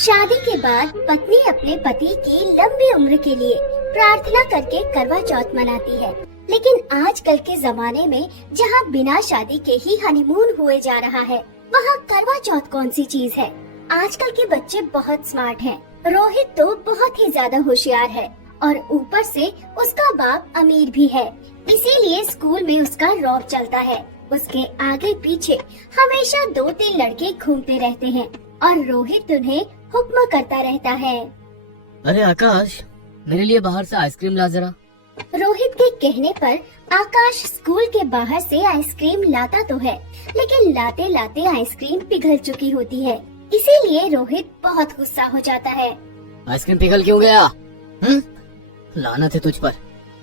शादी के बाद पत्नी अपने पति की लंबी उम्र के लिए प्रार्थना करके करवा चौथ मनाती है। लेकिन आजकल के जमाने में जहाँ बिना शादी के ही हनीमून हुए जा रहा है, वहाँ करवा चौथ कौन सी चीज है। आजकल के बच्चे बहुत स्मार्ट हैं। रोहित तो बहुत ही ज्यादा होशियार है और ऊपर से उसका बाप अमीर भी है, इसीलिए स्कूल में उसका रौब चलता है। उसके आगे पीछे हमेशा 2-3 लड़के घूमते रहते हैं और रोहित उन्हें हुक्म करता रहता है। अरे आकाश, मेरे लिए बाहर से आइसक्रीम ला जरा। रोहित के कहने पर आकाश स्कूल के बाहर से आइसक्रीम लाता तो है, लेकिन लाते लाते आइसक्रीम पिघल चुकी होती है। इसीलिए रोहित बहुत गुस्सा हो जाता है। आइसक्रीम पिघल क्यों गया? लानत है तुझ पर,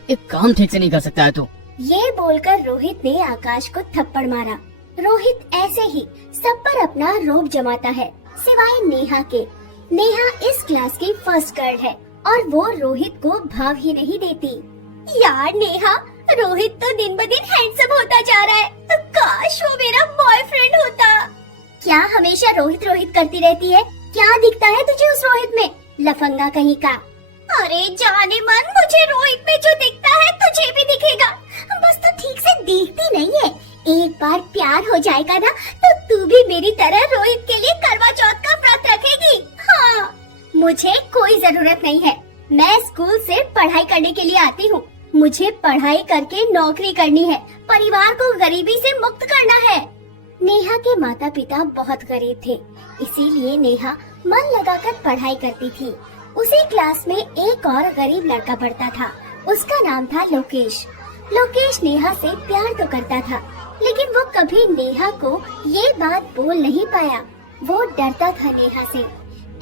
एक काम ठीक से नहीं कर सकता है तू। ये बोलकर रोहित ने आकाश को थप्पड़ मारा। रोहित ऐसे ही सब पर अपना रोब जमाता है, सिवाय नेहा के। नेहा इस क्लास की फर्स्ट गर्ल है और वो रोहित को भाव ही नहीं देती। यार नेहा, रोहित तो दिन ब दिन हैंडसम होता जा रहा है। काश वो मेरा बॉयफ्रेंड होता। क्या हमेशा रोहित रोहित करती रहती है? क्या दिखता है तुझे उस रोहित में, लफंगा कहीं का? अरे जाने मन, मुझे रोहित में जो दिखता है तुझे भी दिखेगा। बस तू ठीक से देखती नहीं है। एक बार प्यार हो जाएगा ना तो तू भी मेरी तरह रोहित के लिए करवा चौथ का व्रत रखेगी। हाँ, मुझे कोई जरूरत नहीं है। मैं स्कूल से पढ़ाई करने के लिए आती हूँ। मुझे पढ़ाई करके नौकरी करनी है, परिवार को गरीबी से मुक्त करना है। नेहा के माता पिता बहुत गरीब थे, इसीलिए नेहा मन लगाकर पढ़ाई करती थी। उसी क्लास में एक और गरीब लड़का पढ़ता था। उसका नाम था लोकेश। लोकेश नेहा से प्यार तो करता था, लेकिन वो कभी नेहा को ये बात बोल नहीं पाया। वो डरता था नेहा से।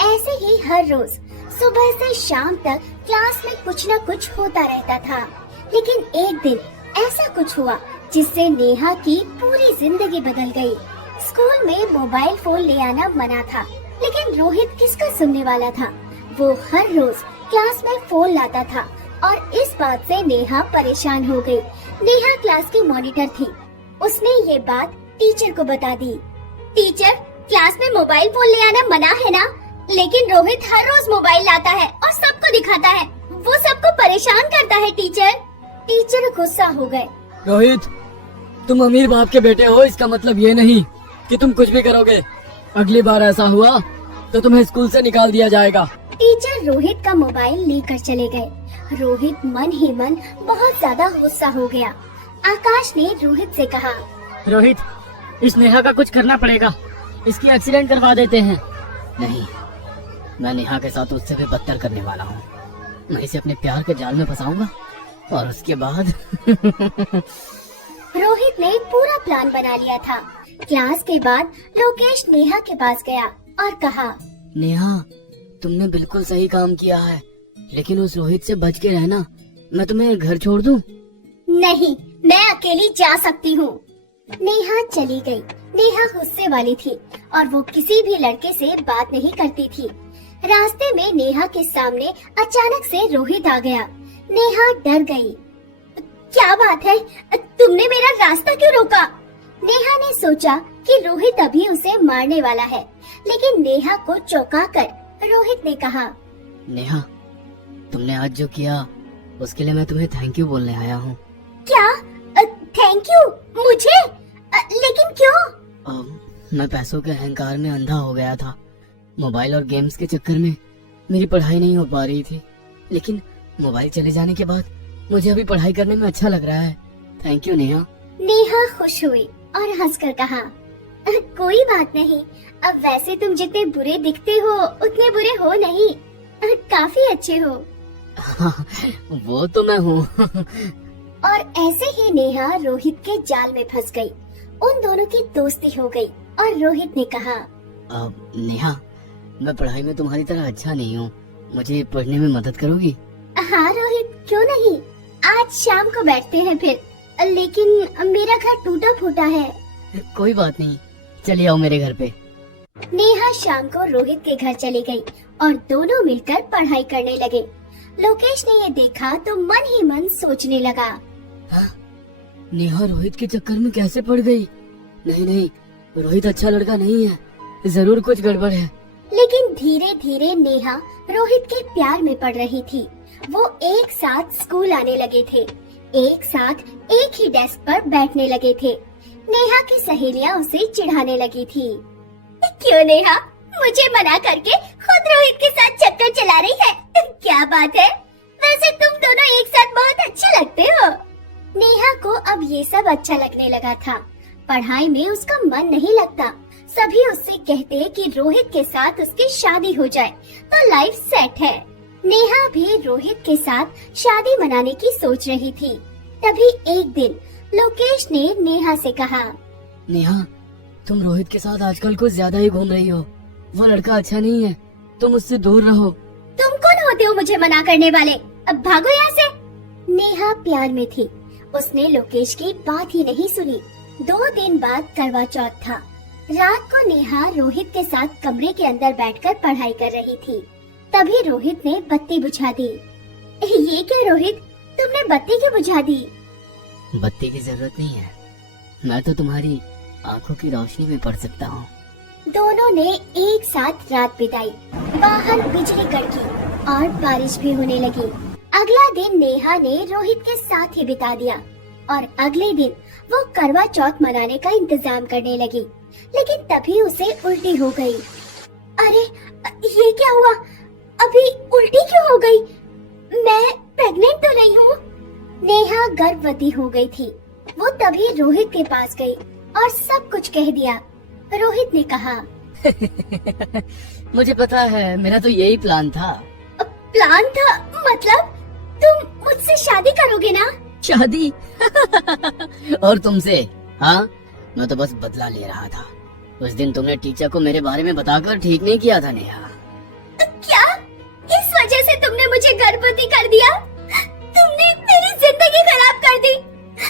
ऐसे ही हर रोज सुबह से शाम तक क्लास में कुछ न कुछ होता रहता था। लेकिन एक दिन ऐसा कुछ हुआ जिससे नेहा की पूरी जिंदगी बदल गई। स्कूल में मोबाइल फोन ले आना मना था, लेकिन रोहित किसका सुनने वाला था। वो हर रोज क्लास में फोन लाता था और इस बात से नेहा परेशान हो गई। नेहा क्लास की मॉनिटर थी। उसने ये बात टीचर को बता दी। टीचर, क्लास में मोबाइल फोन ले आना मना है ना, लेकिन रोहित हर रोज मोबाइल लाता है और सबको दिखाता है। वो सबको परेशान करता है टीचर। टीचर गुस्सा हो गए। रोहित, तुम अमीर बाप के बेटे हो, इसका मतलब ये नहीं कि तुम कुछ भी करोगे। अगली बार ऐसा हुआ तो तुम्हें स्कूल से निकाल दिया जाएगा। टीचर रोहित का मोबाइल लेकर चले गए। रोहित मन ही मन बहुत ज्यादा गुस्सा हो गया। आकाश ने रोहित से कहा, रोहित, इस नेहा का कुछ करना पड़ेगा, इसकी एक्सीडेंट करवा देते हैं। नहीं, मैं नेहा के साथ उससे भी बदतर करने वाला हूँ। मैं इसे अपने प्यार के जाल में फंसाऊंगा और उसके बाद रोहित ने पूरा प्लान बना लिया था। क्लास के बाद लोकेश नेहा के पास गया और कहा, नेहा, तुमने बिल्कुल सही काम किया है, लेकिन उस रोहित से बच के रहना। मैं तुम्हें घर छोड़ दूं? नहीं, मैं अकेली जा सकती हूँ। नेहा चली गई। नेहा गुस्से वाली थी और वो किसी भी लड़के से बात नहीं करती थी। रास्ते में नेहा के सामने अचानक से रोहित आ गया। नेहा डर गई। क्या बात है, तुमने मेरा रास्ता क्यों रोका? नेहा ने सोचा कि रोहित अभी उसे मारने वाला है, लेकिन नेहा को चौंकाकर रोहित ने कहा, नेहा, तुमने आज जो किया उसके लिए मैं तुम्हें थैंक यू बोलने आया हूँ। क्या? थैंक यू मुझे? लेकिन क्यों? मैं पैसों के अहंकार में अंधा हो गया था। मोबाइल और गेम्स के चक्कर में मेरी पढ़ाई नहीं हो पा रही थी, लेकिन मोबाइल चले जाने के बाद मुझे अभी पढ़ाई करने में अच्छा लग रहा है। Thank you Neha. नेहा खुश हुई और हंसकर कहा, कोई बात नहीं। अब वैसे तुम जितने बुरे दिखते हो उतने बुरे हो नहीं, काफी अच्छे हो। वो तो मैं हूँ। और ऐसे ही नेहा रोहित के जाल में फंस गई। उन दोनों की दोस्ती हो गई और रोहित ने कहा, नेहा, मैं पढ़ाई में तुम्हारी तरह अच्छा नहीं हूँ, मुझे पढ़ने में मदद करोगी? हाँ रोहित, क्यों नहीं। आज शाम को बैठते हैं फिर, लेकिन मेरा घर टूटा फूटा है। कोई बात नहीं, चलिए आओ मेरे घर पे। नेहा शाम को रोहित के घर चली गई और दोनों मिलकर पढ़ाई करने लगे। लोकेश ने ये देखा तो मन ही मन सोचने लगा, हाँ? नेहा रोहित के चक्कर में कैसे पड़ गई? नहीं नहीं, रोहित अच्छा लड़का नहीं है, जरूर कुछ गड़बड़ है। लेकिन धीरे धीरे नेहा रोहित के प्यार में पड़ रही थी। वो एक साथ स्कूल आने लगे थे, एक साथ एक ही डेस्क पर बैठने लगे थे। नेहा की सहेलियां उसे चिढ़ाने लगी थी। क्यों नेहा, मुझे मना करके खुद रोहित के साथ चक्कर चला रही है? क्या बात है, वैसे तुम दोनों एक साथ बहुत अच्छे लगते हो। नेहा को अब ये सब अच्छा लगने लगा था। पढ़ाई में उसका मन नहीं लगता। सभी उससे कहते कि रोहित के साथ उसकी शादी हो जाए तो लाइफ सेट है। नेहा भी रोहित के साथ शादी मनाने की सोच रही थी। तभी एक दिन लोकेश ने नेहा से कहा, नेहा, तुम रोहित के साथ आजकल कुछ ज्यादा ही घूम रही हो। वो लड़का अच्छा नहीं है, तुम उससे दूर रहो। तुम कौन होते हो मुझे मना करने वाले? अब भागो यहाँ से। नेहा प्यार में थी। उसने लोकेश की बात ही नहीं सुनी। 2 दिन बाद करवा चौथ था। रात को नेहा रोहित के साथ कमरे के अंदर बैठकर पढ़ाई कर रही थी। तभी रोहित ने बत्ती बुझा दी। ये क्या रोहित, तुमने बत्ती क्यों बुझा दी? बत्ती की जरूरत नहीं है, मैं तो तुम्हारी आंखों की रोशनी में पढ़ सकता हूँ। दोनों ने एक साथ रात बिताई। बाहर बिजली कड़की और बारिश भी होने लगी। अगला दिन नेहा ने रोहित के साथ ही बिता दिया और अगले दिन वो करवा चौथ मनाने का इंतजाम करने लगी। लेकिन तभी उसे उल्टी हो गई। अरे ये क्या हुआ? अभी उल्टी क्यों हो गई? मैं प्रेग्नेंट तो नहीं हूँ? नेहा गर्भवती हो गई थी। वो तभी रोहित के पास गई और सब कुछ कह दिया। रोहित ने कहा, मुझे पता है, मेरा तो यही प्लान था। प्लान था? मतलब तुम मुझसे शादी करोगे ना? शादी? और तुमसे? हाँ, मैं तो बस बदला ले रहा था। उस दिन तुमने टीचर को मेरे बारे में बताकर ठीक नहीं किया था नेहा। क्या? इस वजह से तुमने मुझे गर्भवती कर दिया? तुमने मेरी जिंदगी खराब कर दी।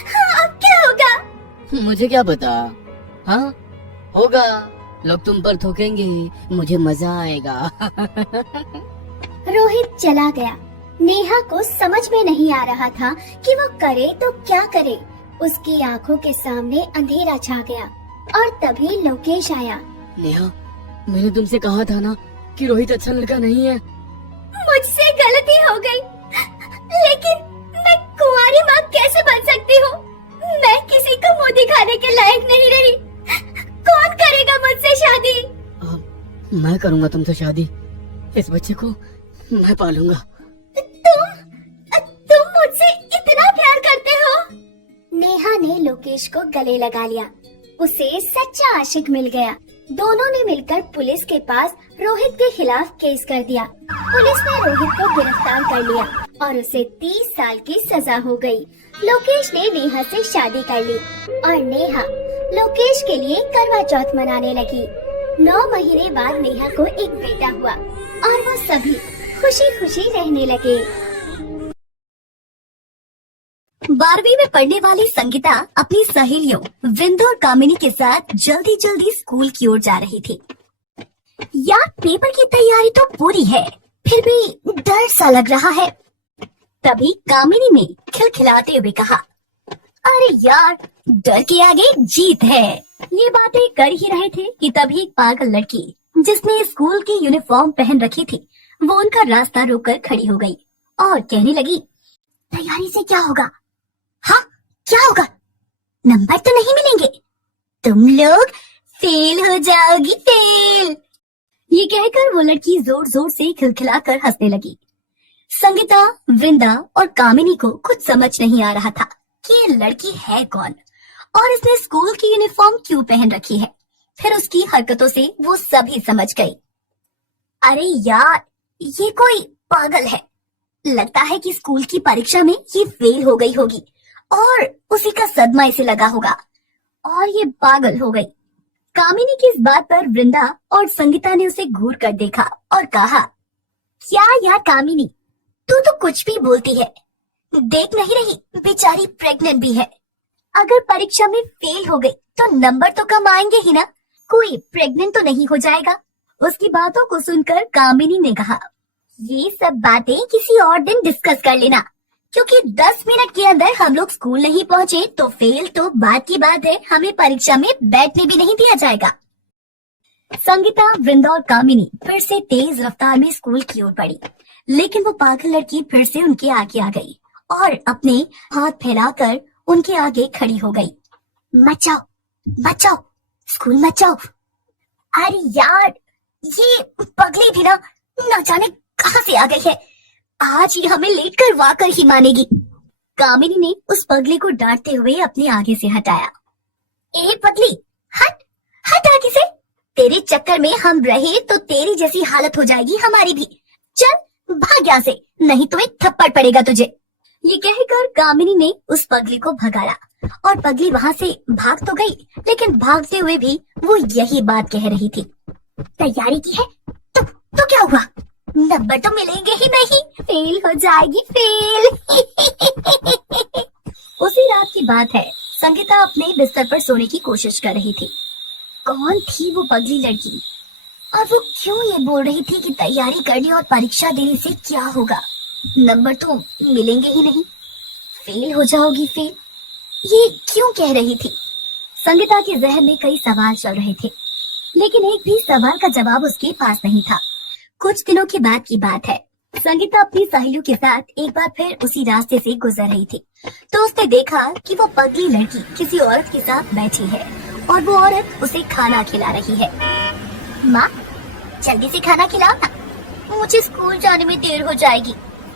हाँ, अब क्या होगा? मुझे क्या पता। हाँ, होगा। लोग तुम पर थूकेंगे, मुझे मजा आएगा। रोहित चला गया। नेहा को समझ में नहीं आ रहा था कि वो करे तो क्या करे। उसकी आंखों के सामने अंधेरा छा गया और तभी लोकेश आया। नेहा, मैंने तुमसे कहा था ना कि रोहित अच्छा लड़का नहीं है। मुझसे गलती हो गई, लेकिन मैं कुंवारी माँ कैसे बन सकती हूँ? मैं किसी को मुँह दिखाने के लायक नहीं रही। कौन करेगा मुझसे शादी? मैं करूँगा तुमसे शादी। इस बच्चे को मैं पालूंगा। तुम मुझसे इतना प्यार करते हो? नेहा ने लोकेश को गले लगा लिया। उसे सच्चा आशिक मिल गया। दोनों ने मिलकर पुलिस के पास रोहित के खिलाफ केस कर दिया। पुलिस ने रोहित को गिरफ्तार कर लिया और उसे 30 साल की सजा हो गई। लोकेश ने नेहा से शादी कर ली और नेहा लोकेश के लिए करवा चौथ मनाने लगी। 9 महीने बाद नेहा को एक बेटा हुआ और वो सभी खुशी खुशी रहने लगे। 12वीं में पढ़ने वाली संगीता अपनी सहेलियों विंदु और कामिनी के साथ जल्दी जल्दी स्कूल की ओर जा रही थी। यार, पेपर की तैयारी तो पूरी है, फिर भी डर सा लग रहा है। तभी कामिनी ने खिलखिलाते हुए कहा, अरे यार, डर के आगे जीत है। ये बातें कर ही रहे थे कि तभी एक पागल लड़की जिसने स्कूल की यूनिफॉर्म पहन रखी थी, वो उनका रास्ता रोककर खड़ी हो गई और कहने लगी, तैयारी से क्या होगा? हाँ, क्या होगा? नंबर तो नहीं मिलेंगे, तुम लोग फेल हो जाओगी, फेल। ये कहकर वो लड़की जोर जोर से खिलखिलाकर हंसने लगी। संगीता, वृंदा और कामिनी को कुछ समझ नहीं आ रहा था कि ये लड़की है कौन और इसने स्कूल की यूनिफॉर्म क्यों पहन रखी है। फिर उसकी हरकतों से वो सभी समझ गई। अरे यार, ये कोई पागल है। लगता है कि स्कूल की परीक्षा में ये फेल हो गई होगी और उसी का सदमा इसे लगा होगा और ये पागल हो गई। कामिनी की इस बात पर वृंदा और संगीता ने उसे घूर कर देखा और कहा, क्या यार कामिनी, तू तो कुछ भी बोलती है। देख नहीं रही, बेचारी प्रेग्नेंट भी है। अगर परीक्षा में फेल हो गई तो नंबर तो कम आएंगे ही ना, कोई प्रेग्नेंट तो नहीं हो जाएगा। उसकी बातों को सुनकर कामिनी ने कहा, ये सब बातें किसी और दिन डिस्कस कर लेना, क्योंकि 10 मिनट के अंदर हम लोग स्कूल नहीं पहुँचे तो फेल तो बात की बात है, हमें परीक्षा में बैठने भी नहीं दिया जाएगा। संगीता, वृंदा और कामिनी फिर से तेज रफ्तार में स्कूल की ओर बढ़ी, लेकिन वो पागल लड़की फिर से उनके आगे आ गई और अपने हाथ फैलाकर उनके आगे खड़ी हो गई। मत जाओ, मत जाओ, स्कूल मत जाओ। अरे यार, ये पगली भी ना जाने कहां से आ गई है। आज ये हमें लेट करवा कर ही मानेगी। कामिनी ने उस पगली को डांटते हुए अपने आगे से हटाया। ए पगली, हट हट आगे से। तेरे चक्कर में हम रहे तो तेरी जैसी हालत हो जाएगी हमारी भी। चल भाग यहाँ से, नहीं तो एक थप्पड़ पड़ेगा तुझे। ये कहकर कामिनी ने उस पगली को भगाया और पगली वहाँ से भाग तो गई, लेकिन भागते हुए भी वो यही बात कह रही थी। तैयारी की है तो क्या हुआ? नंबर तो मिलेंगे ही नहीं, फेल हो जाएगी, फेल। उसी रात की बात है, संगीता अपने बिस्तर पर सोने की कोशिश कर रही थी। कौन थी वो पगली लड़की और वो क्यों ये बोल रही थी कि तैयारी करने और परीक्षा देने से क्या होगा, नंबर तो मिलेंगे ही नहीं, फेल हो जाओगी, फेल। ये क्यों कह रही थी? संगीता के जहन में कई सवाल चल रहे थे, लेकिन एक भी सवाल का जवाब उसके पास नहीं था। कुछ दिनों के बाद की बात है, संगीता अपनी सहेलियों के साथ एक बार फिर उसी रास्ते से गुजर रही थी, तो उसने देखा कि वो पगली लड़की किसी औरत के साथ बैठी है और वो औरत उसे खाना खिला रही है। माँ, जल्दी से खाना खिलाओ ना, मुझे स्कूल जाने में देर हो जाएगी।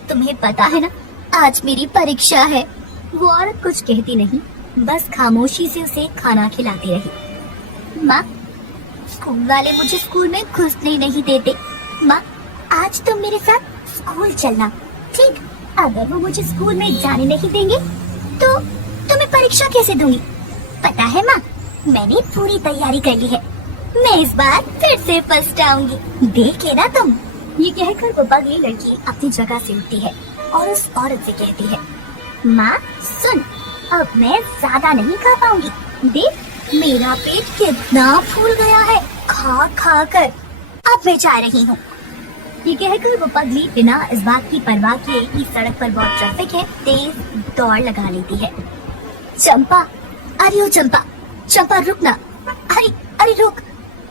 तुम्हें पता है ना, आज मेरी परीक्षा है। वो औरत कुछ कहती नहीं, बस खामोशी से उसे खाना खिलाती रही। माँ, स्कूल वाले मुझे स्कूल में घुसने नहीं देते। माँ, आज तुम मेरे साथ स्कूल चलना, ठीक? अगर वो मुझे स्कूल में जाने नहीं देंगे तो तुम्हें परीक्षा कैसे दूंगी? पता है माँ, मैंने पूरी तैयारी कर ली है, मैं इस बार फिर से फर्स्ट आऊंगी, देखे ना तुम। ये कहकर वो पगली लड़की अपनी जगह से उठती है और उस औरत से कहती है, माँ सुन, अब मैं ज्यादा नहीं खा पाऊंगी, देख मेरा पेट कितना फूल गया है खा खा कर, अब मैं जा रही हूँ। ये कहकर वो पगली बिना इस बात की परवाह किए कि सड़क पर बहुत ट्रैफिक है, तेज दौड़ लगा लेती है। चंपा, अरे ओ चंपा, चंपा रुक ना, अरे अरे रुक।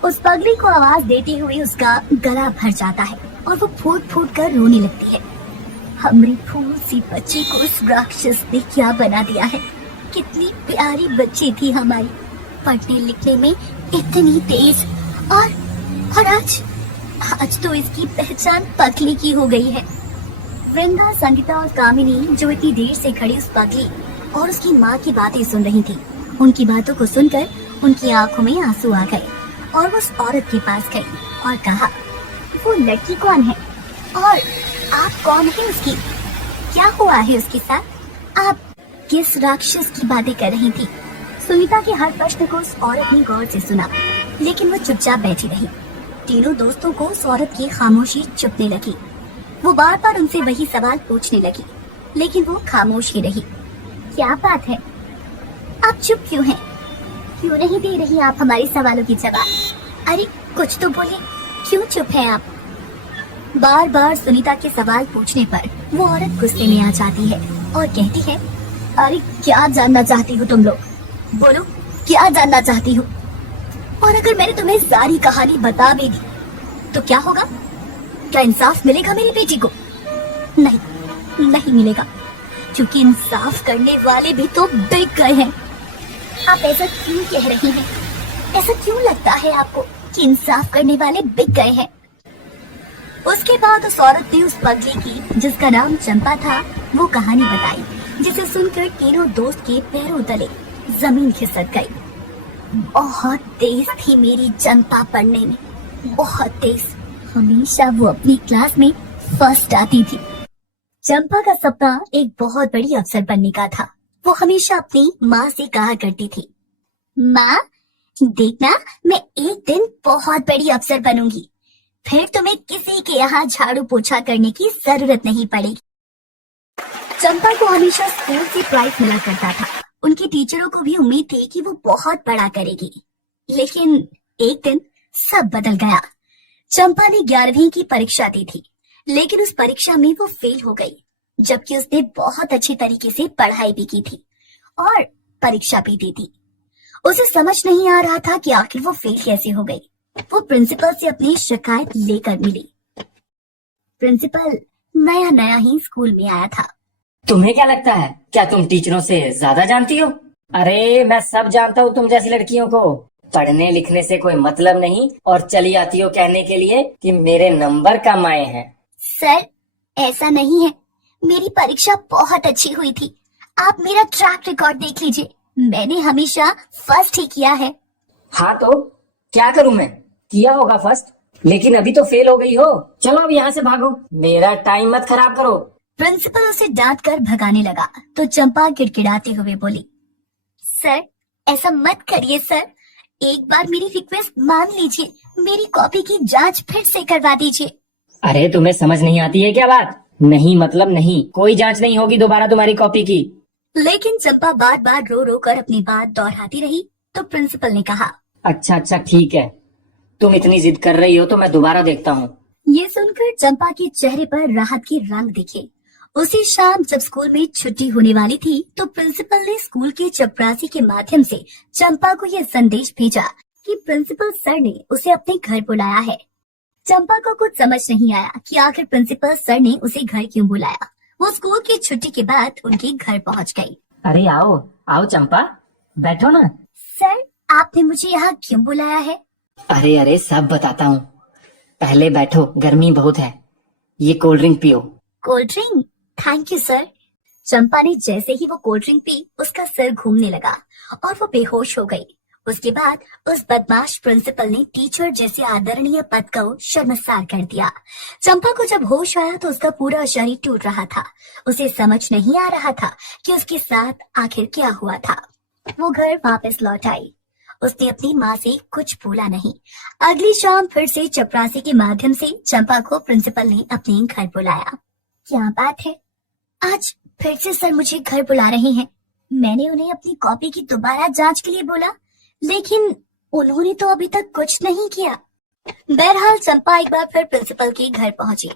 उस पगली को आवाज देते हुए उसका गला भर जाता है और वो फूट फूट कर रोने लगती है। हमारी फूल सी बच्ची को उस राक्षस ने क्या बना दिया है। कितनी प्यारी बच्ची थी हमारी, पढ़ने लिखने में इतनी तेज, और आज तो इसकी पहचान पगली की हो गई है। वृंदा, संगीता और कामिनी जो इतनी देर से खड़ी उस पगली और उसकी माँ की बातें सुन रही थी, उनकी बातों को सुनकर उनकी आंखों में आंसू आ गए और वो उस औरत के पास गई और कहा, वो लड़की कौन है और आप कौन है उसकी? क्या हुआ है उसके साथ? आप किस राक्षस की बातें कर रही थी? सुनीता के हर प्रश्न को उस औरत ने गौर से सुना, लेकिन वो चुपचाप बैठी रही। तीनों दोस्तों को उस औरत की खामोशी चुभने लगी। वो बार बार उनसे वही सवाल पूछने लगी, लेकिन वो खामोश ही रही। क्या बात है, आप चुप क्यों हैं? क्यों नहीं दे रही आप हमारे सवालों की जवाब? अरे कुछ तो बोलिए, क्यों चुप है आप? बार बार सुनीता के सवाल पूछने पर वो औरत गुस्से में आ जाती है और कहती है, अरे क्या जानना चाहती हो तुम लोग? बोलो, क्या जानना चाहती हो? और अगर मैंने तुम्हें सारी कहानी बता भी दी तो क्या होगा? क्या इंसाफ मिलेगा मेरी बेटी को? नहीं, नहीं मिलेगा, क्योंकि इंसाफ करने वाले भी तो बिक गए हैं। आप ऐसा क्यों कह रही हैं? ऐसा क्यों लगता है आपको कि इंसाफ करने वाले बिक गए हैं? उसके बाद उस औरत ने उस पगली की, जिसका नाम चंपा था, वो कहानी बताई, जिसे सुनकर तीनों दोस्त के पैरों तले जमीन खिसक गई। बहुत तेज थी मेरी चंपा पढ़ने में, बहुत तेज। हमेशा वो अपनी क्लास में फर्स्ट आती थी। चंपा का सपना एक बहुत बड़ी अफसर बनने का था। वो हमेशा अपनी माँ से कहा करती थी, माँ देखना, मैं एक दिन बहुत बड़ी अफसर बनूंगी, फिर तुम्हें किसी के यहाँ झाड़ू पोछा करने की जरूरत नहीं पड़ेगी। चंपा को हमेशा स्कूल से प्राइज मिला करता था। उनकी टीचरों को भी उम्मीद थी कि वो बहुत बड़ा करेगी, लेकिन एक दिन सब बदल गया। चंपा ने 11वीं की परीक्षा दी थी, लेकिन उस परीक्षा में वो फेल हो गई, जबकि उसने बहुत अच्छे तरीके से पढ़ाई भी की थी और परीक्षा भी दी थी। उसे समझ नहीं आ रहा था कि आखिर वो फेल कैसे हो गई। वो प्रिंसिपल से अपनी शिकायत लेकर मिली। प्रिंसिपल नया नया ही स्कूल में आया था। तुम्हें क्या लगता है, क्या तुम टीचरों से ज्यादा जानती हो? अरे मैं सब जानता हूँ तुम जैसी लड़कियों को। पढ़ने लिखने से कोई मतलब नहीं और चली आती हो कहने के लिए कि मेरे नंबर कम आए हैं। सर ऐसा नहीं है, मेरी परीक्षा बहुत अच्छी हुई थी। आप मेरा ट्रैक रिकॉर्ड देख लीजिए, मैंने हमेशा फर्स्ट ही किया है। हाँ तो क्या करूँ मैं, किया होगा फर्स्ट, लेकिन अभी तो फेल हो गई हो। चलो अब यहाँ से भागो, मेरा टाइम मत खराब करो। प्रिंसिपल उसे डांट कर भगाने लगा तो चंपा गिड़गिड़ाते हुए बोली, सर ऐसा मत करिए सर, एक बार मेरी रिक्वेस्ट मान लीजिए, मेरी कॉपी की जांच फिर से करवा दीजिए। अरे तुम्हें समझ नहीं आती है क्या बात? नहीं मतलब नहीं, कोई जांच नहीं होगी दोबारा तुम्हारी कॉपी की। लेकिन चंपा बार बार रो रो कर अपनी बात दोहराती रही तो प्रिंसिपल ने कहा, अच्छा ठीक है, तुम इतनी जिद कर रही हो तो मैं दोबारा देखता हूँ। ये सुनकर चंपा के चेहरे पर राहत की रंग दिखे। उसी शाम जब स्कूल में छुट्टी होने वाली थी तो प्रिंसिपल ने स्कूल के चपरासी के माध्यम से चंपा को यह संदेश भेजा कि प्रिंसिपल सर ने उसे अपने घर बुलाया है। चंपा को कुछ समझ नहीं आया कि आखिर प्रिंसिपल सर ने उसे घर क्यों बुलाया। वो स्कूल की छुट्टी के बाद उनके घर पहुंच गई। अरे आओ आओ चंपा, बैठो ना। सर आपने मुझे यहाँ क्यों बुलाया है? अरे सब बताता हूँ, पहले बैठो, गर्मी बहुत है, ये कोल्ड ड्रिंक पियो। Cold drink? Thank you sir. Champa ने जैसे ही वो कोल्ड ड्रिंक पी उसका सिर घूमने लगा और वो बेहोश हो गई। उसके बाद उस बदमाश प्रिंसिपल ने टीचर जैसे आदरणीय पद को शर्मसार कर दिया। चंपा को जब होश आया तो उसका पूरा शरीर टूट रहा था। उसे समझ नहीं आ रहा था कि उसके साथ आखिर क्या हुआ था। वो घर वापस लौट आई। उसने अपनी माँ से कुछ बोला नहीं। अगली शाम फिर से चपरासी के माध्यम से चंपा को प्रिंसिपल ने अपने घर बुलाया। क्या बात है, आज फिर से सर मुझे घर बुला रहे हैं। मैंने उन्हें अपनी कॉपी की दोबारा जांच के लिए बोला, लेकिन उन्होंने तो अभी तक कुछ नहीं किया। बहरहाल चंपा एक बार फिर प्रिंसिपल के घर पहुंची।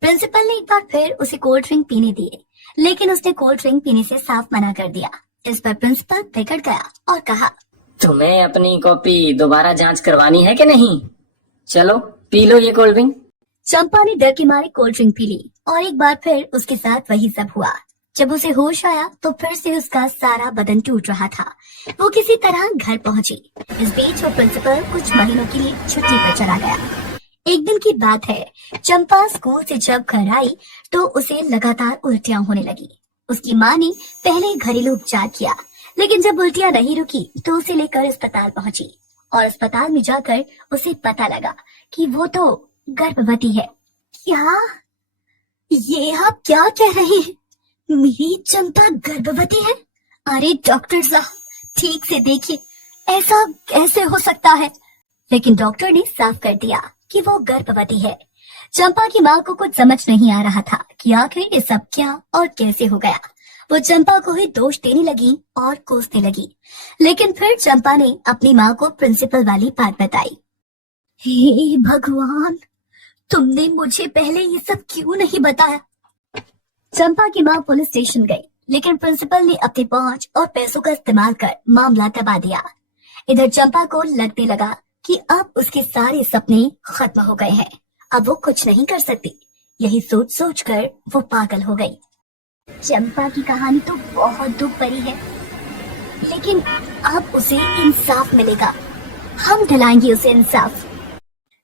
प्रिंसिपल ने एक बार फिर उसे कोल्ड ड्रिंक पीने दिए, लेकिन उसने कोल्ड ड्रिंक पीने से साफ मना कर दिया। इस पर प्रिंसिपल बिगड़ गया और कहा, तुम्हें अपनी कॉपी दोबारा जांच करवानी है कि नहीं? चलो पी लो ये कोल्ड ड्रिंक। चंपा ने डर के मारे कोल्ड ड्रिंक पी ली और एक बार फिर उसके साथ वही सब हुआ। जब उसे होश आया तो फिर से उसका सारा बदन टूट रहा था। वो किसी तरह घर पहुंची। इस बीच वो प्रिंसिपल कुछ महीनों के लिए छुट्टी पर चला गया। एक दिन की बात है, चंपा स्कूल से जब घर आई तो उसे लगातार उल्टियां होने लगी। उसकी माँ ने पहले घरेलू उपचार किया, लेकिन जब उल्टियां नहीं रुकी तो उसे लेकर अस्पताल पहुंची और अस्पताल में जाकर उसे पता लगा कि वो तो गर्भवती है। क्या? ये आप क्या कह रहे हैं? मेरी चंपा गर्भवती है? अरे डॉक्टर साहब ठीक से देखिए, ऐसा कैसे हो सकता है? लेकिन डॉक्टर ने साफ कर दिया कि वो गर्भवती है। चंपा की माँ को कुछ समझ नहीं आ रहा था कि आखिर ये सब क्या और कैसे हो गया। वो चंपा को ही दोष देने लगी और कोसने लगी, लेकिन फिर चंपा ने अपनी माँ को प्रिंसिपल वाली बात बताई। हे भगवान, तुमने मुझे पहले ये सब क्यों नहीं बताया? चंपा की माँ पुलिस स्टेशन गई, लेकिन प्रिंसिपल ने अपनी पहुंच और पैसों का इस्तेमाल कर मामला दबा दिया। इधर चंपा को लगने लगा कि अब उसके सारे सपने खत्म हो गए हैं, अब वो कुछ नहीं कर सकती। यही सोच सोच कर वो पागल हो गई। चंपा की कहानी तो बहुत दुख भरी है, लेकिन अब उसे इंसाफ मिलेगा। हम दिलाएंगे उसे इंसाफ।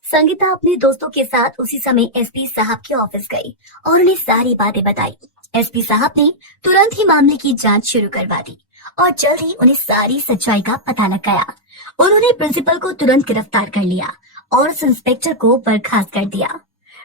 संगीता अपने दोस्तों के साथ उसी समय एसपी साहब के ऑफिस गई और उन्हें सारी बातें बताई। एसपी साहब ने तुरंत ही मामले की जांच शुरू करवा दी और जल्द ही उन्हें सारी सच्चाई का पता लग गया। उन्होंने प्रिंसिपल को तुरंत गिरफ्तार कर लिया और उस इंस्पेक्टर को बर्खास्त कर दिया।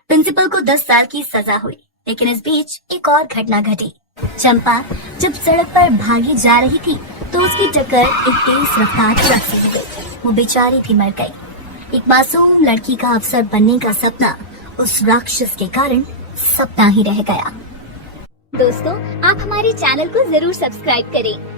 प्रिंसिपल को 10 साल की सजा हुई, लेकिन इस बीच एक और घटना घटी। चंपा जब सड़क पर भागी जा रही थी तो उसकी टक्कर एक तेज रफ्तार ट्रक से हो गई। वो बेचारी भी मर गई। एक मासूम लड़की का अफसर बनने का सपना उस राक्षस के कारण सपना ही रह गया। दोस्तों, आप हमारे चैनल को जरूर सब्सक्राइब करें